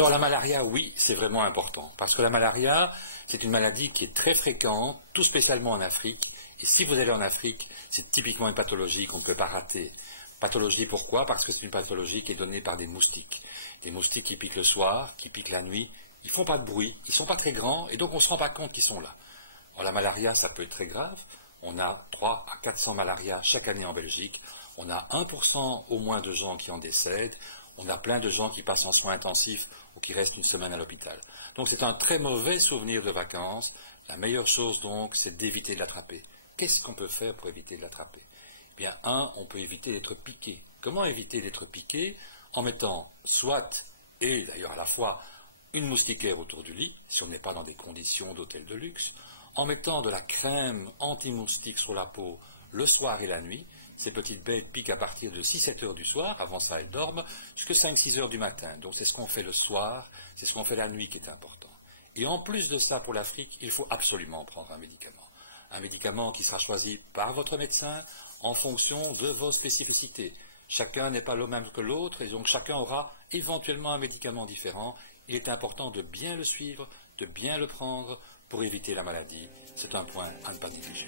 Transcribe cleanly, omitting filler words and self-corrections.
Alors la malaria, oui, c'est vraiment important, parce que la malaria, c'est une maladie qui est très fréquente, tout spécialement en Afrique, et si vous allez en Afrique, c'est typiquement une pathologie qu'on ne peut pas rater. Pathologie pourquoi? Parce que c'est une pathologie qui est donnée par des moustiques. Des moustiques qui piquent le soir, qui piquent la nuit, ils ne font pas de bruit, ils ne sont pas très grands, et donc on ne se rend pas compte qu'ils sont là. Alors, la malaria, ça peut être très grave. On a 300 à 400 malarias chaque année en Belgique. On a 1% au moins de gens qui en décèdent. On a plein de gens qui passent en soins intensifs ou qui restent une semaine à l'hôpital. Donc c'est un très mauvais souvenir de vacances. La meilleure chose donc, c'est d'éviter de l'attraper. Qu'est-ce qu'on peut faire pour éviter de l'attraper? Eh bien, on peut éviter d'être piqué. Comment éviter d'être piqué? En mettant soit, et d'ailleurs à la fois, une moustiquaire autour du lit, si on n'est pas dans des conditions d'hôtel de luxe, en mettant de la crème anti-moustique sur la peau le soir et la nuit. Ces petites bêtes piquent à partir de 6-7 heures du soir, avant ça elles dorment, jusqu'à 5-6 heures du matin. Donc c'est ce qu'on fait le soir, c'est ce qu'on fait la nuit qui est important. Et en plus de ça, pour l'Afrique, il faut absolument prendre un médicament. Un médicament qui sera choisi par votre médecin en fonction de vos spécificités. Chacun n'est pas le même que l'autre et donc chacun aura éventuellement un médicament différent. Il est important de bien le suivre, de bien le prendre pour éviter la maladie. C'est un point à ne pas négliger.